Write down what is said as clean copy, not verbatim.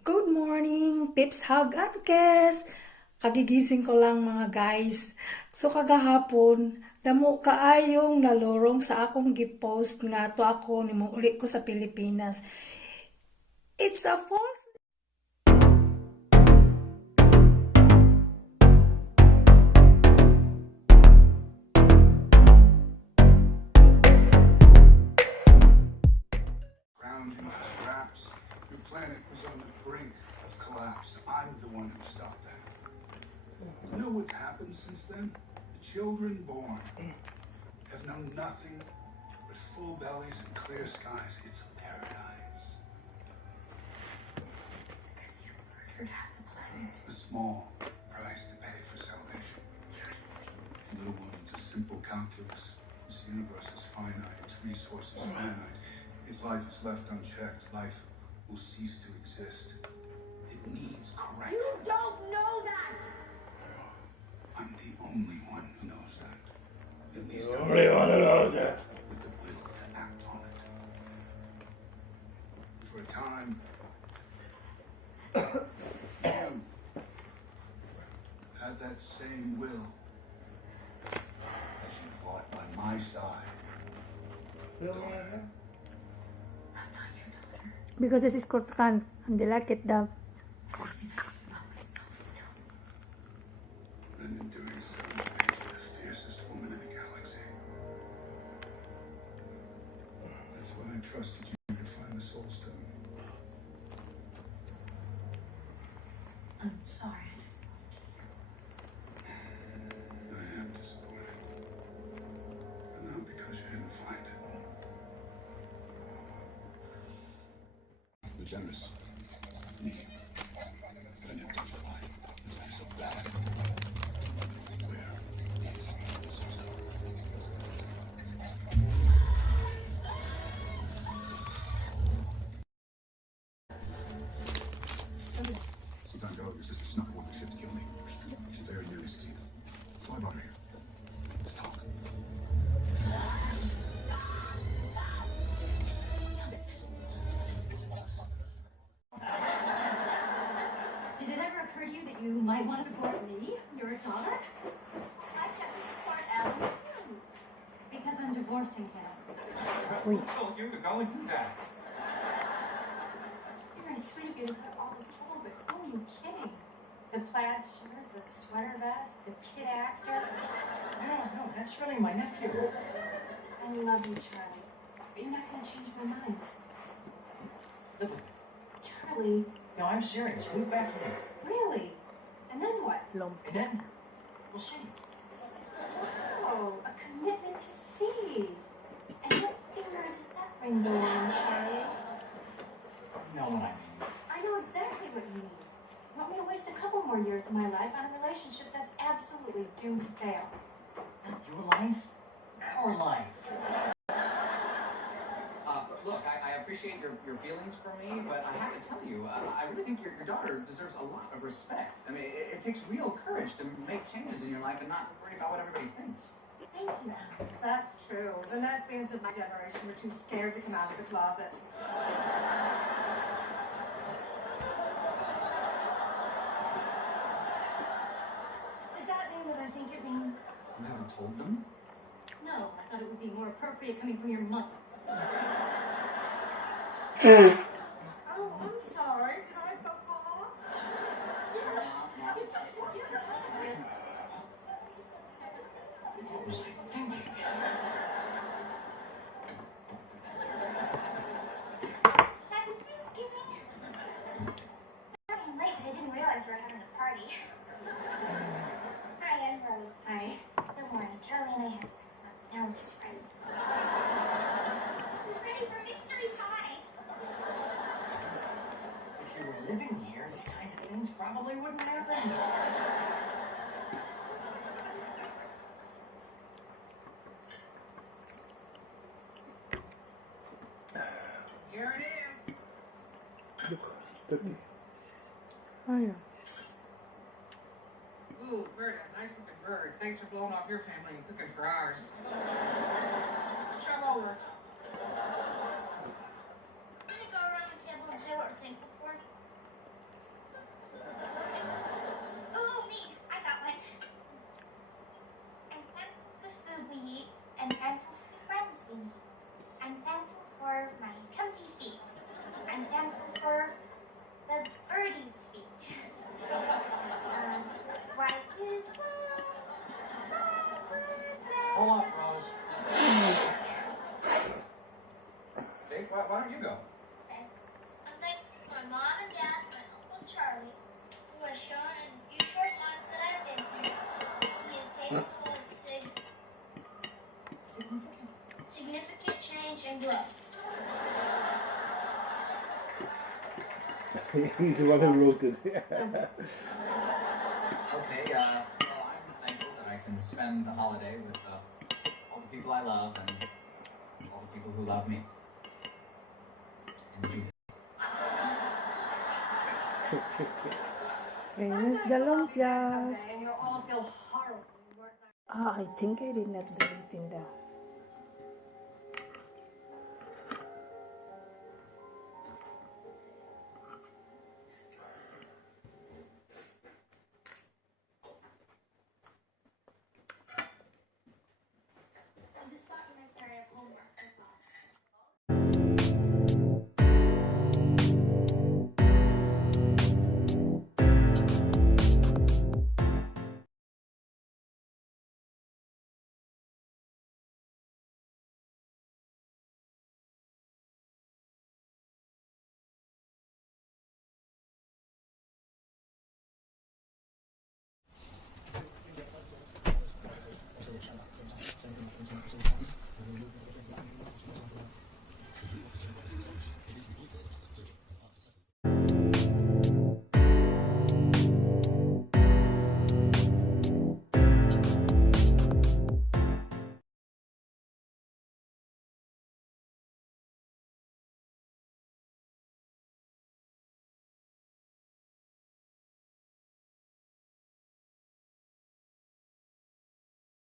Good morning, Pips Hug and Kes. Kagigising ko lang mga guys. So kagahapon, damo kaayong nalorong sa akong gipost nga to ako nimong uli ko sa Pilipinas. It's a false. Ground into scraps. Your planet was on the brink of collapse. I'm the one who stopped that. You know what's happened since then? The children born have known nothing but full bellies and clear skies. It's a paradise. Because you murdered half the planet. A small price to pay for salvation. Little one, it's a simple calculus. This universe is finite, its resources finite. If life is left unchecked, life will cease to exist. It needs correction. You don't know that! I'm the only one who knows that. At least The only one who knows that. with the will to act on it. For a time, you had that same will as you fought by my side. Daughter. I'm not your daughter. Because this is Kurtkan and they like it daw. I think I can love myself too. And in doing so, you made the fiercest woman in the galaxy. That's why I trusted you to find the Soul Stone. I'm sorry, I just I am disappointed. But not because you didn't find it. The generous. Me. An empty July. It's so bad. Where is the Soul Stone? Some time ago, your sister snuck aboard the ship to kill me. She very nearly succeeded. So I brought her here. To talk. Did it ever occur to you that you might want to support me, your daughter? I can support Alan too. Because I'm divorcing him. Who told you to go and do that? It's very sweet of you to put all this trouble, but who are you kidding? The plaid shirt, the sweater vest, the kid actor. No, that's really my nephew. I love you, Charlie. But you're not going to change my mind. Lily, Charlie, no, I'm serious. Move back here. really? And then what? And then we'll see. Oh, a commitment to see. And what finger does that ring go on, Charlie? You know what I mean. I know exactly what you mean. You want me to waste a couple more years of my life on a relationship that's absolutely doomed to fail? Not your life, our life. Look, I appreciate your feelings for me, but I have to tell you, I really think your daughter deserves a lot of respect. I mean, it takes real courage to make changes in your life and not worry about what everybody thinks. Thank you. That's true. The lesbians of my generation were too scared to come out of the closet. Does that mean what I think it means? You haven't told them? No, I thought it would be more appropriate coming from your mother. Oh, I'm sorry. Can I Papa? What was I thinking? Excuse me. I'm late, but I didn't realize we were having a party. Hi, I'm Rose. Hi. Don't worry, Charlie and I had sex once, but now we're just friends. I'm ready for mystery pie. If you were living here, these kinds of things probably wouldn't happen. Here it is. Oh yeah. Ooh, bird, nice looking bird. Thanks for blowing off your family and cooking for ours. Shove over. Can I go around the table and say what we're thankful for? He's the one who wrote it. Okay, well, I'm thankful that I can spend the holiday with all the people I love and all the people who love me. And Judith. Famous the lumpias. And you'll all feel horrible. You weren't I think I did not do it in the